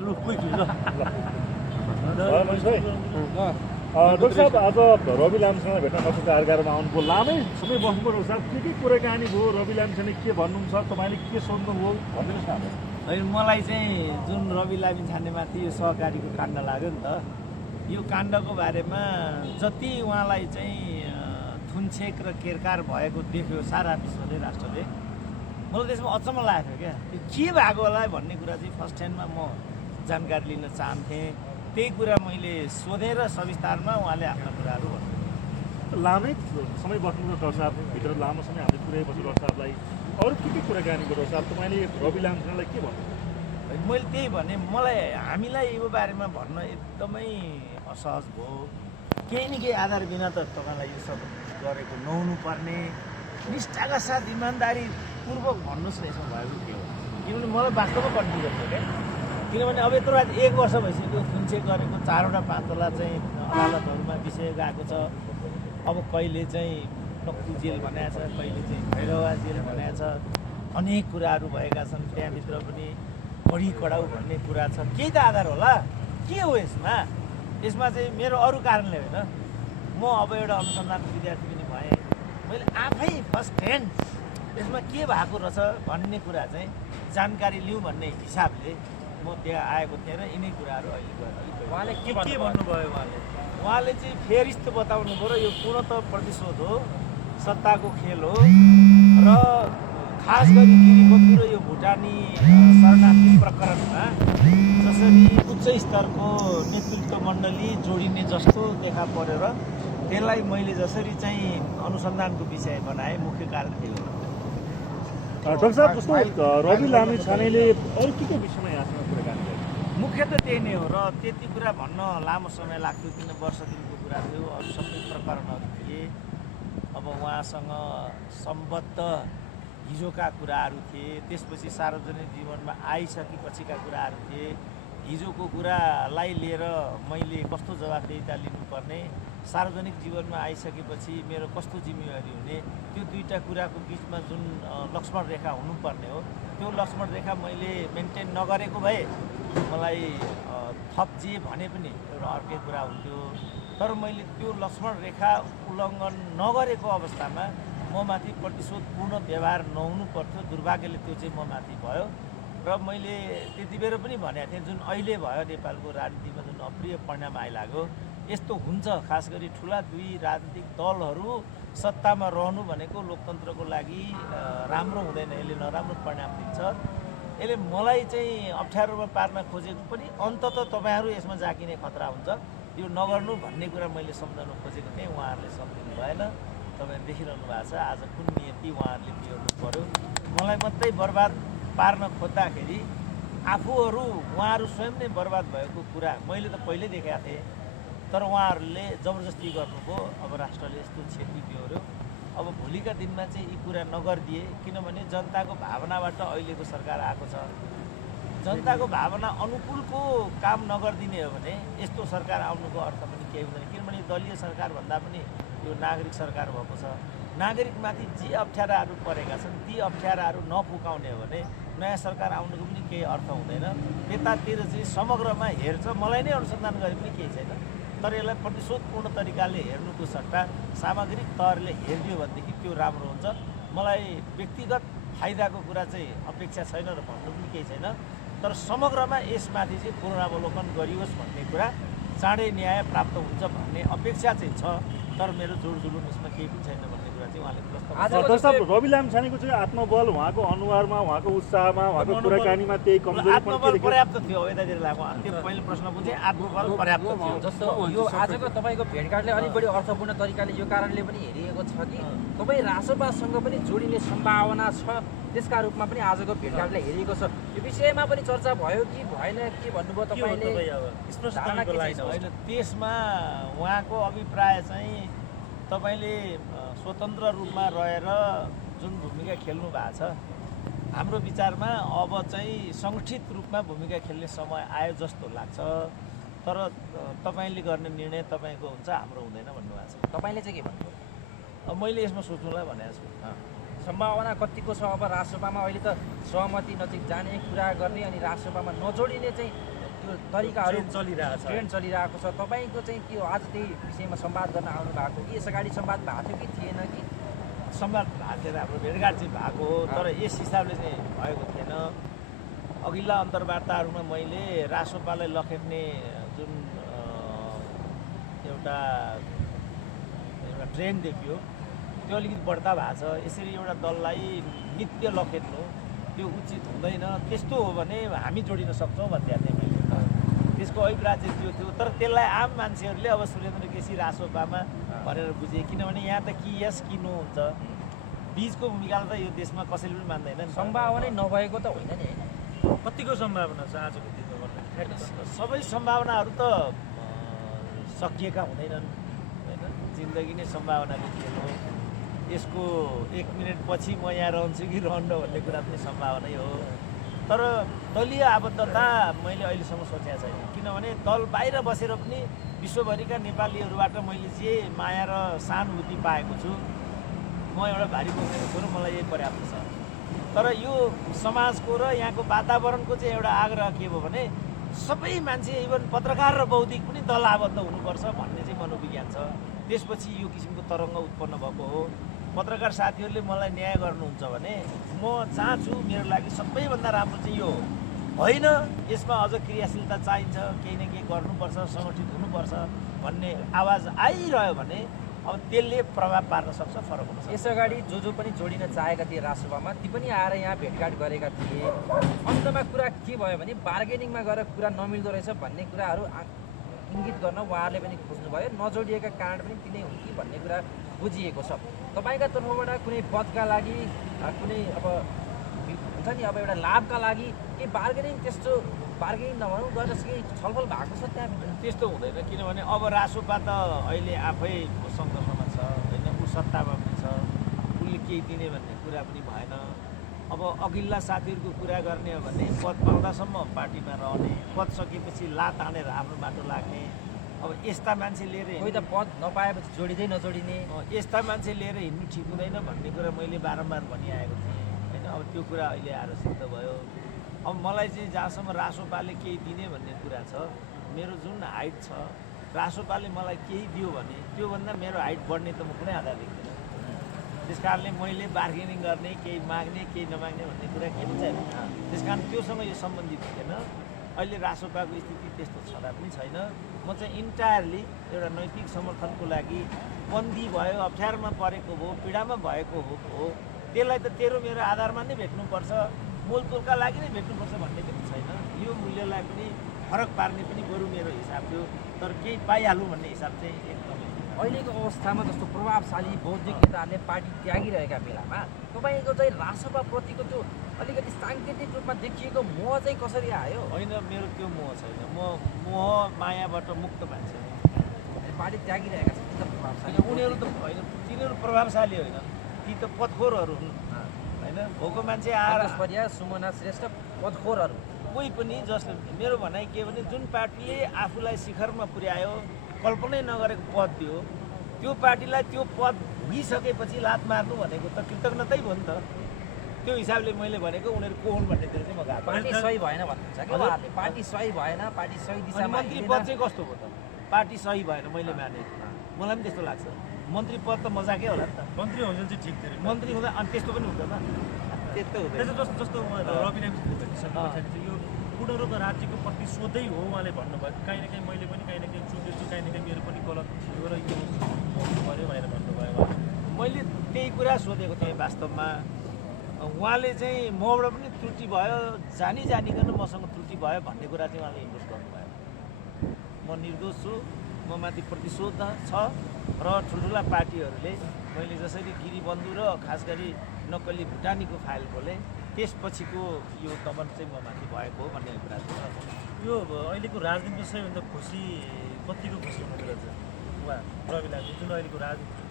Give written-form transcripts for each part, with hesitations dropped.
Doctor साहब आज रवि लामीसँग भेट्न नसकेको कार्यक्रममा आउनुभयो लामै समय बस्नुभयो साहब के कुराकानी भयो रवि लामीसँग के भन्नुहुन्छ तपाईँले के सोध्नुभयो भनिदिनुहोस् न होइन मलाई चाहिँ जुन रवि लामी छानेमाथि यो सहकारीको काण्ड लाग्यो नि त यो काण्डको बारेमा जति उहाँलाई चाहिँ थुनछेक र केरकार भएको देख्यो सारा विश्वले राष्ट्रले मलाई त्यसमा अचम्म लाग्यो क्या यो के भएको होला भन्ने कुरा चाहिँ फर्स्ट ह्यान्डमा म जानकारी लिन चाहन्थेँ त्यही कुरा मैले सोधेर सविस्तारमा उहाँले आफ्ना कुराहरू भन्नु लामै समय बस्नुभयो डाक्टर साहब भित्र लामो समय हामीले पुऱ्याएपछि डाक्टर साहबलाई अरू के कुराकानी गर्नु साहब तपाईँले रवि लामीसँगलाई के भन्नु मैले त्यही भने मलाई हामीलाई यो बारेमा भन्न एकदमै असहज भयो केही न केही आधार बिना त तपाईँलाई यो सब गरेको नहुनु पर्ने निष्ठाका साथ इमान्दारीपूर्वक भन्नुहोस् न यसमा भएको के हो किनभने मलाई वास्तवमा कन्फ्युजन छ क्या किनभने अब यत्रो 1 वर्ष भइसक्यो थुनछेक गरेको 4वटा 5 चाहिँ अदालतहरूमा विषय गएको छ अब कहिले चाहिँ टक्कु जेल बनाएको छ कहिले चाहिँ भैरवा जेल बनाएको छ अनेक कुराहरू भएका छन् त्यहाँभित्र पनि बढी कडाउ भन्ने कुरा छ केही त आधार होला के हो यसमा यसमा चाहिँ मेरो अरू कारणले होइन म अब एउटा अनुसन्धानको विद्यार्थी पनि भएँ मैले आफै फर्स्ट ह्यान्ड यसमा के भएको रहेछ भन्ने कुरा चाहिँ जानकारी लिउँ भन्ने हिसाबले म त्यहाँ आएको थिएँ र यिनै कुराहरू अहिले उहाँले के भन्नुभयो उहाँले चाहिँ फेरिस्त बताउनु भयो र यो पूर्णतः प्रतिशोध हो सत्ताको खेल हो र खास गरी गिरिबन्धु र यो भुटानी शरणार्थी प्रकरणमा जसरी उच्च स्तरको नेतृत्व मण्डली जोडिने जस्तो देखा पर्यो र त्यसलाई मैले जसरी चाहिँ अनुसन्धानको विषय बनाएँ मुख्य कारण थियो डाक्टर साहब जस्तो रवि लामी छानेले अरू के विषयमा यहाँसँग कुराकानी गर्नु मुख्य त त्यही नै हो र त्यति कुरा भन्न लामो समय लाग्थ्यो किन वर्ष दिनको कुरा थियो अरू सबै प्रकरणहरू थिए अब उहाँसँग सम्बद्ध हिजोका कुराहरू थिए त्यसपछि सार्वजनिक जीवनमा आइसकेपछिका कुराहरू थिए हिजोको कुरालाई लिएर मैले कस्तो जवाफदेहिता लिनुपर्ने सार्वजनिक जीवनमा आइसकेपछि मेरो कस्तो जिम्मेवारी हुने त्यो दुईवटा कुराको बिचमा जुन लक्ष्मण रेखा हुनुपर्ने हो त्यो लक्ष्मण रेखा मैले मेन्टेन नगरेको भए मलाई थप जे भने पनि एउटा अर्कै कुरा हुन्थ्यो तर मैले त्यो लक्ष्मण रेखा उल्लङ्घन नगरेको अवस्थामा म माथि प्रतिशोधपूर्ण व्यवहार नहुनु पर्थ्यो दुर्भाग्यले त्यो चाहिँ म माथि भयो र मैले त्यति बेर पनि भनेको थिएँ जुन अहिले भयो नेपालको राजनीतिमा जुन अप्रिय परिणाम आइलाग्यो यस्तो हुन्छ खास गरी ठुला 2 राजनीतिक दलहरू सत्तामा रहनु भनेको लोकतन्त्रको लागि राम्रो हुँदैन यसले नराम्रो परिणाम दिन्छ यसले मलाई चाहिँ अप्ठ्यारोमा पार्न खोजेको पनि अन्ततः तपाईँहरू यसमा जाकिने खतरा हुन्छ यो नगर्नु भन्ने कुरा मैले सम्झाउन खोजेको थिएँ उहाँहरूले सम्झिनु भएन तपाईँले देखिरहनु भएको छ आज कुन नियति उहाँहरूले बिहोर्नु पर्यो मलाई मात्रै बर्बाद पार्न खोज्दाखेरि आफूहरू उहाँहरू स्वयं नै बर्बाद भएको कुरा मैले त पहिल्यै देखेका थिएँ तर उहाँहरूले जबरजस्ती गर्नुभयो अब राष्ट्रले यस्तो क्षति बिहोर्यो अब भोलिका दिनमा चाहिँ यी कुरा नगरिदिए किनभने जनताको भावनाबाट अहिलेको सरकार आएको छ जनताको भावना अनुकूलको काम नगरिदिने हो भने यस्तो सरकार आउनुको अर्थ पनि केही हुँदैन किनभने दलीय सरकार भन्दा पनि यो नागरिक सरकार भएको छ नागरिकमाथि जे अप्ठ्याराहरू परेका छन् ती अप्ठ्याराहरू नपुकाउने हो भने नयाँ सरकार आउनुको पनि केही अर्थ हुँदैन त्यतातिर चाहिँ समग्रमा हेर्छ मलाई नै अनुसन्धान गरे पनि केही छैन तर यसलाई प्रतिशोधपूर्ण तरिकाले हेर्नुको सट्टा सामग्रिक तहरले हेरिदियो भनेदेखि त्यो राम्रो हुन्छ मलाई व्यक्तिगत फाइदाको कुरा चाहिँ अपेक्षा छैन र भन्नु पनि केही छैन तर समग्रमा यसमाथि चाहिँ पुनरावलोकन गरियोस् भन्ने कुरा चाँडै न्याय प्राप्त हुन्छ भन्ने अपेक्षा चाहिँ छ तर मेरो जोडजुलुम यसमा केही पनि छैन भन्ने कुरा चाहिँ उहाँले प्रस्ताव रवि लामिछानेको चाहिँ आत्मबल उहाँको अनुहारमा उहाँको उत्साहमा उहाँको कुराकानीमा त्यही कमजोरी आत्मबल पर्याप्त थियो यतातिर लाग्यो त्यो पहिलो प्रश्न बुझेँ आत्मबल पर्याप्त थियो जस्तो यो आजको तपाईँको भेटघाटले अलिक बढी अर्थपूर्ण तरिकाले यो कारणले पनि हेरिएको छ कि तपाईँ रासोपासँग पनि जोडिने सम्भावना छ त्यसका रूपमा पनि आजको भेटघाटले हेरिएको छ यो विषयमा पनि चर्चा भयो कि भएन के भन्नुभयो तपाईँले होइन त्यसमा उहाँको अभिप्राय चाहिँ तपाईँले स्वतन्त्र रूपमा रहेर जुन भूमिका खेल्नु भएको छ हाम्रो विचारमा अब चाहिँ सङ्गठित रूपमा भूमिका खेल्ने समय आयो जस्तो लाग्छ तर तपाईँले गर्ने निर्णय तपाईँको हुन्छ हाम्रो हुँदैन भन्नुभएको छ तपाईँले चाहिँ के भन्नुभयो अब मैले यसमा सोच्नुलाई भनेको छु सम्भावना कतिको छ अब राजसभामा अहिले त सहमति नजिक जाने कुरा गर्ने अनि राजसभामा नजोडिने चाहिँ त्यो तरिकाहरू ट्रेन्ड चलिरहेको छ। तपाईँको चाहिँ के हो, आज त्यही विषयमा संवाद गर्न आउनु भएको कि यस अगाडि संवाद भएको थियो कि थिएन कि? संवाद भएको थिएन, हाम्रो भेटघाट चाहिँ भएको हो, तर यस हिसाबले चाहिँ भएको थिएन। अघिल्ला अन्तर्वार्ताहरूमा मैले रासोपालाई लखेट्ने जुन एउटा ट्रेन्ड देखियो त्यो अलिकति बढ्ता भएको छ। यसरी एउटा दललाई नित्य लखेट्नु त्यो उचित हुँदैन। त्यस्तो हो भने हामी जोडिन सक्छौँ भन्ने थिएँ मैले। त्यसको अभिप्राय चाहिँ त्यो थियो, तर त्यसलाई आम मान्छेहरूले अब सुरेन्द्र केसी रासोपामा भनेर बुझे, किनभने यहाँ त कि यस कि नो हुन्छ। बीचको भूमिकालाई त यो देशमा कसैले पनि मान्दैन नि। सम्भावनै नभएको त होइन नि, होइन? कतिको सम्भावना छ आजको दिनमा? सबै सम्भावनाहरू त सकिएका हुँदैनन् होइन। जिन्दगी नै सम्भावनाले खेल हो। यसको 1 मिनट पछि म यहाँ रहन्छु कि रहन्न भन्ने कुरा पनि सम्भावनै हो। तर दलीय आबद्धता मैले अहिलेसम्म सोचेको छैन, किनभने दल बाहिर बसेर पनि विश्वभरिका नेपालीहरूबाट मैले जे माया र सहानुभूति पाएको छु, म एउटा भारी बोकेको छु र मलाई यही पर्याप्त छ। तर यो समाजको र यहाँको वातावरणको चाहिँ एउटा आग्रह के भयो भने सबै मान्छे इभन पत्रकार र बौद्धिक पनि दल आबद्ध हुनुपर्छ भन्ने चाहिँ मनोविज्ञान छ। त्यसपछि यो किसिमको तरङ्ग उत्पन्न भएको हो। पत्रकार साथीहरूले मलाई न्याय गर्नुहुन्छ भने म चाहन्छु मेरो लागि सबैभन्दा राम्रो चाहिँ यो होइन, यसमा अझ क्रियाशीलता चाहिन्छ, केही न केही गर्नुपर्छ, सङ्गठित हुनुपर्छ भन्ने आवाज आइरह्यो भने अब त्यसले प्रभाव पार्न सक्छ, फरक हुन सक्छ। यस अगाडि जो पनि जोडिन चाहेका थिए रासोपामा ती पनि आएर यहाँ भेटघाट गरेका थिए। अन्तमा कुरा के भयो भने बार्गेनिङमा गएर कुरा नमिल्दो रहेछ भन्ने कुराहरू इङ्गित गर्न उहाँहरूले पनि खोज्नुभयो। नजोडिएका कारण पनि तिनै हुन् कि भन्ने कुरा बुझिएको छ। तपाईँका तर्फबाट कुनै पदका लागि कुनै अब हुन्छ नि अब एउटा लाभका लागि केही बार्गेनिङ, त्यस्तो बार्गेनिङ नभनौँ गरेर केही छलफल भएको छ त्यहाँ? त्यस्तो हुँदैन, किनभने अब रासोपा त अहिले आफै सङ्घर्षमा छ होइन, ऊ सत्तामा पनि छ, उसले केही दिने भन्ने कुरा पनि भएन। अब अघिल्ला साथीहरूको कुरा गर्ने हो भने पद पाउँदासम्म पार्टीमा रहने, पद सकेपछि लात हानेर आफ्नो बाटो लाग्ने। अब यस्ता मान्छे लिएर कोही त पद नपाएपछि जोडिँदै नजोडिने, यस्ता मान्छे लिएर हिँड्नु ठिक हुँदैन भन्ने कुरा मैले बारम्बार भनिआएको थिएँ होइन। अब त्यो कुरा अहिले आएर सिद्ध भयो। अब मलाई चाहिँ जहाँसम्म रासोपाले केही दिने भन्ने कुरा छ, मेरो जुन हाइट छ, रासोपाले मलाई केही दियो भने त्योभन्दा मेरो हाइट बढ्ने त म कुनै आधार देख्दिनँ। त्यस कारणले मैले बार्गेनिङ गर्ने, केही माग्ने, केही नमाग्ने भन्ने कुरा केही पनि छैन। त्यस कारण त्योसँग यो सम्बन्धित थिएन। अहिले रासोपाको स्थिति त्यस्तो छँदा पनि छैन। म चाहिँ इन्टायरली एउटा नैतिक समर्थनको लागि बन्दी भयो, अप्ठ्यारोमा परेको हो, पीडामा भएको हो, त्यसलाई त तेरो मेरो आधारमा नै भेट्नुपर्छ, मोलतोलका लागि नै भेट्नुपर्छ भन्ने पनि छैन। यो मूल्यलाई पनि फरक पार्ने पनि बरु मेरो हिसाब थियो, तर केही पाइहालौँ भन्ने हिसाब चाहिँ एकदमै। अहिलेको अवस्थामा जस्तो प्रभावशाली बौद्धिक नेताहरूले पार्टी त्यागिरहेका बेलामा तपाईँको चाहिँ रासोपाप्रतिको त्यो अलिकति साङ्केतिक रूपमा देखिएको मोह चाहिँ कसरी आयो? होइन, मेरो त्यो मोह छैन। म मोह मायाबाट मुक्त मान्छे हो। पार्टी त्यागिरहेका छन् त प्रभावशाली, उनीहरू त होइन, तिनीहरू प्रभावशाली होइन, ती त पदखोरहरू हुन् होइन। भोको मान्छे आएर परिया सुमना श्रेष्ठ पदखोरहरू कोही पनि जसले, मेरो भनाइ के भने जुन पार्टीले आफूलाई शिखरमा पुर्यायो, कल्पनै नगरेको पद दियो, त्यो पार्टीलाई त्यो पद भुगिसकेपछि लात मार्नु भनेको त कृतज्ञतै भयो नि त। त्यो हिसाबले मैले भनेको उनीहरू को हुन् भन्नेतिर चाहिँ म गएको। पार्टी सही भएन भन्नुहुन्छ कि उहाँहरूले? पार्टी सही भएन, पार्टी सही दिशामा मन्त्री पद चाहिँ कस्तो भयो त? पार्टी सही भएन मैले माने, मलाई पनि त्यस्तो लाग्छ। मन्त्री पद त मजाकै होला नि त, मन्त्री हुन्छ चाहिँ ठिक थियो। मन्त्री हुँदा अनि त्यस्तो पनि हुँदैन, त्यस्तो हुँदैन। जस्तो जस्तो रवि लामिछानेले भनिसक्नु पछाडि चाहिँ यो पूर्ण राज्यको प्रतिशोधै हो उहाँले भन्नुभयो। काहीँ न काहीँ मैले पनि काहीँ न काहीँ चुन्दैछु, काहीँ न काहीँ मेरो पनि गलत थियो र यो पऱ्यो भनेर भन्नुभयो। मैले त्यही कुरा सोधेको थिएँ वास्तवमा। उहाँले चाहिँ मबाट पनि त्रुटि भयो, जानिकन मसँग त्रुटि भयो भन्ने कुरा चाहिँ उहाँले इन्डोर्स गर्नुभयो। म निर्दोष छु, म माथि प्रतिशोध छ र ठुल्ठुला पार्टीहरूले मैले जसरी गिरीबन्धु र खास गरी नक्कली भुटानीको फाइल खोलेँ, त्यसपछिको यो दमन चाहिँ म माथि भएको हो भन्ने कुरा छ। यो अहिलेको राजनीतिको सबैभन्दा खुसी कतिको खुसी हुनुहुन्छ उहाँ रवि लामी, जुन अहिलेको राजनीति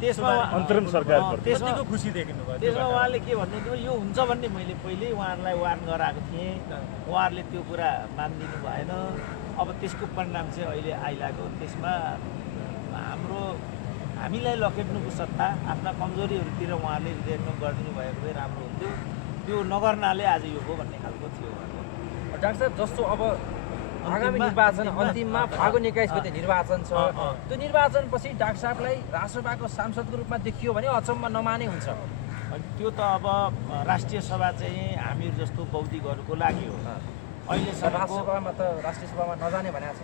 त्यसमा अन्तरिम सरकार त्यसको खुसी देख्नु भयो? त्यसमा उहाँले के भन्नुहुन्थ्यो, यो हुन्छ भन्ने मैले पहिल्यै उहाँहरूलाई वार्न गराएको थिएँ, उहाँहरूले त्यो कुरा मानिदिनु भएन। अब त्यसको परिणाम चाहिँ अहिले आइलाग्यो। त्यसमा हामीलाई लखेट्नुको सट्टा आफ्ना कमजोरीहरूतिर उहाँहरूले रिएक्ट गरिदिनु भएको भए राम्रो हुन्थ्यो। त्यो नगर्नाले आज यो हो भन्ने खालको थियो उहाँको। डाक्टर साहब जस्तो अब आगामी निर्वाचन अन्तिममा फागुन 21 गते निर्वाचन छ, त्यो निर्वाचनपछि डाक्टर साहबलाई राष्ट्रसभाको सांसदको रूपमा देखियो भने अचम्म नमाने हुन्छ। अनि त्यो त अब राष्ट्रिय सभा चाहिँ हामीहरू जस्तो बौद्धिकहरूको लागि हो। अहिलेसम्मको राष्ट्रसभामा त राष्ट्रिय सभामा नजाने भनेको छ,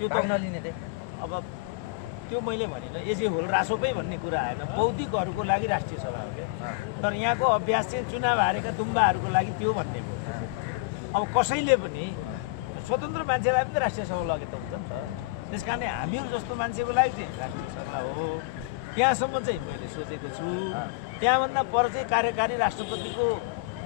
त्यो त नलिने त्यही। अब त्यो मैले भनेन एजे होल रासोपै भन्ने कुरा आएन, बौद्धिकहरूको लागि राष्ट्रिय सभा हो क्या। तर यहाँको अभ्यास चाहिँ चुनाव हारेका दुम्बाहरूको लागि त्यो भन्ने हो। अब कसैले पनि स्वतन्त्र मान्छेलाई पनि राष्ट्रिय सभा लगे त हुन्छ नि त। त्यस कारण हामीहरू जस्तो मान्छेको लागि चाहिँ राष्ट्रिय सभा हो, त्यहाँसम्म चाहिँ मैले सोचेको छु। त्यहाँभन्दा पर चाहिँ कार्यकारी राष्ट्रपतिको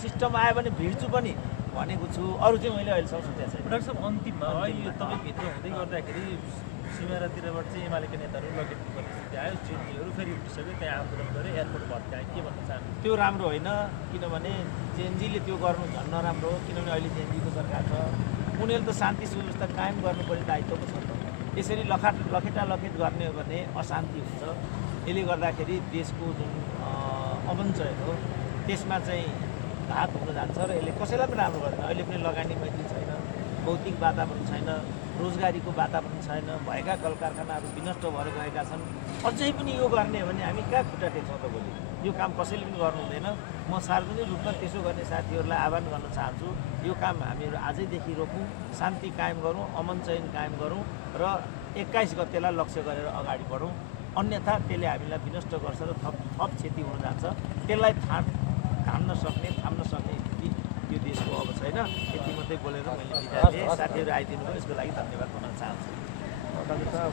सिस्टम आयो भने भिड्छु पनि भनेको छु। अरू चाहिँ मैले अहिलेसम्म सोचेको छैन। डाक्टर साहब अन्तिममा यो तपाईँ भित्र हुँदै गर्दाखेरि सिमारातिरबाट चाहिँ एमालेका नेताहरू लगेको परिस्थिति आयो, जेएनजीहरू फेरि उठिसक्यो, त्यहाँ आन्दोलन गऱ्यो, एयरपोर्ट भत्काए, के भन्न चाहनुहुन्छ? त्यो राम्रो होइन, किनभने जेएनजीले त्यो गर्नु झन् नराम्रो हो। किनभने अहिले जेएनजीको सरकार छ, उनीहरूले त शान्ति सुव्यवस्था कायम गर्नुपर्ने दायित्व पो छ त। यसरी लखेटालखेट गर्ने हो भने अशान्ति हुन्छ। यसले गर्दाखेरि देशको जुन अमन चयन हो त्यसमा चाहिँ घात हुन जान्छ र यसले कसैलाई पनि राम्रो गर्दैन। अहिले पनि लगानी मैत्री छैन, भौतिक वातावरण छैन, रोजगारीको वातावरण छैन, भएका कल कारखानाहरू विनष्ट भएर गएका छन्। अझै पनि यो गर्ने हो भने हामी कहाँ खुट्टा टेक्छौँ त भोलि? यो काम कसैले पनि गर्नु हुँदैन। म सार्वजनिक रूपमा त्यसो गर्ने साथीहरूलाई आह्वान गर्न चाहन्छु, यो काम हामीहरू आजैदेखि रोकौँ, शान्ति कायम गरौँ, अमन चयन कायम गरौँ र 21 गतेलाई लक्ष्य गरेर अगाडि बढौँ। अन्यथा त्यसले हामीलाई विनष्ट गर्छ र थप क्षति हुन जान्छ। त्यसलाई थाम्न सक्ने स्थिति यो देशको अब छैन। यति मात्रै बोलेर मैले बिदा लिएँ। साथीहरू आइदिनु भयो, यसको लागि धन्यवाद भन्न चाहन्छु।